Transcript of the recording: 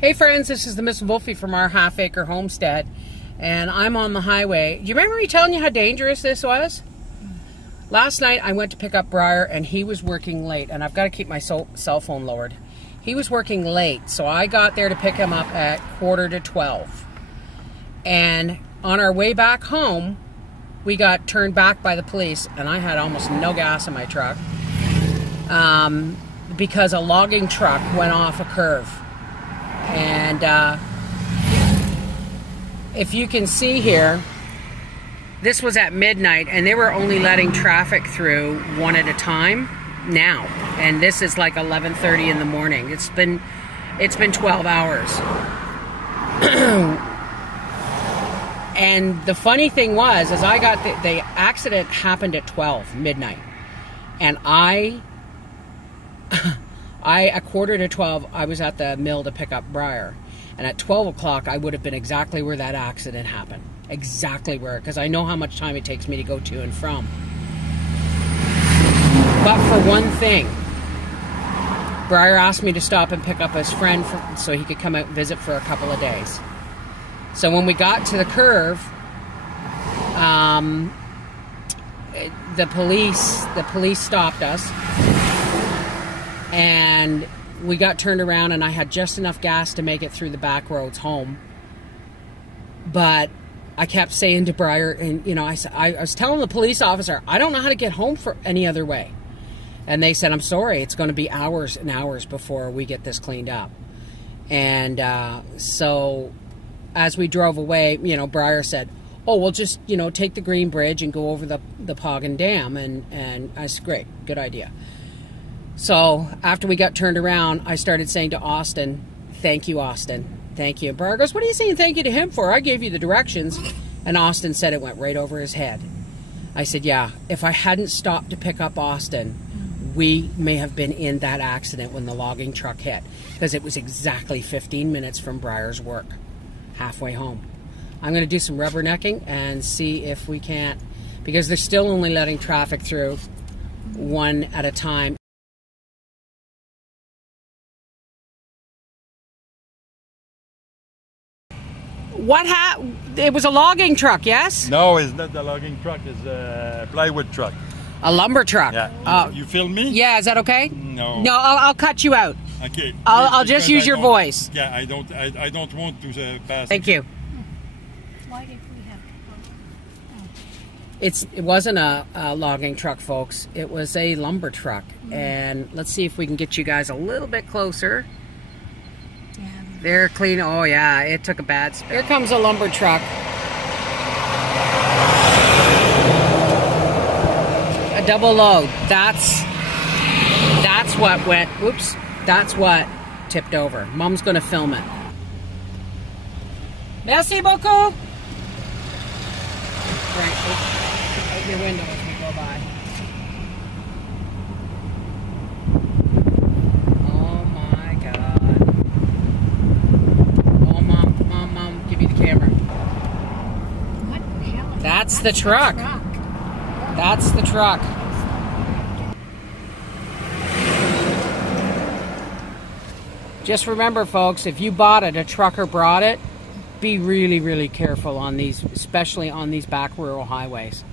Hey friends, this is the Miss Wolfie from our half-acre homestead, and I'm on the highway. Do you remember me telling you how dangerous this was? Last night I went to pick up Briar and he was working late, and I've got to keep my cell phone lowered. He was working late, so I got there to pick him up at 11:45. And on our way back home, we got turned back by the police, and I had almost no gas in my truck because a logging truck went off a curve. And if you can see here, this was at midnight, and they were only letting traffic through one at a time now. And this is like 11:30 in the morning. It's been 12 hours. And the funny thing was, as I got the accident happened at 12 midnight, and at 11:45, I was at the mill to pick up Briar. And at 12 o'clock, I would have been exactly where that accident happened. Exactly where, because I know how much time it takes me to go to and from. But for one thing, Briar asked me to stop and pick up his friend so he could come out and visit for a couple of days. So when we got to the curve, the police stopped us. And we got turned around, and I had just enough gas to make it through the back roads home. But I kept saying to Briar, and you know, I was telling the police officer, I don't know how to get home for any other way. And they said, I'm sorry, it's going to be hours and hours before we get this cleaned up. And so as we drove away, you know, Briar said, oh, we'll just, you know, take the Green Bridge and go over the Poggin Dam. And I said, great, good idea. So after we got turned around, I started saying to Austin, thank you, Austin. Thank you. And Briar goes, what are you saying thank you to him for? I gave you the directions. And Austin said it went right over his head. I said, yeah, if I hadn't stopped to pick up Austin, we may have been in that accident when the logging truck hit. Because it was exactly 15 minutes from Briar's work, halfway home. I'm going to do some rubbernecking and see if we can't, because they're still only letting traffic through one at a time. It was a logging truck, yes? No, it's not a logging truck. It's a plywood truck. A lumber truck. Yeah. You film me? Yeah, is that okay? No. No, I'll cut you out. Okay. I'll just use your voice. Yeah, I don't want to pass. Thank you. Why did we have to go? It wasn't a logging truck, folks. It was a lumber truck. And let's see if we can get you guys a little bit closer. They're clean. Oh yeah, it took a bad spin. Here comes a lumber truck. A double load. That's what went. Whoops. That's what tipped over. Mom's gonna film it. Merci beaucoup. Right. Out your window as we go by. That's the truck. That's the truck. Just remember, folks, if you bought it, a trucker brought it, be really, really careful on these, especially on these back rural highways.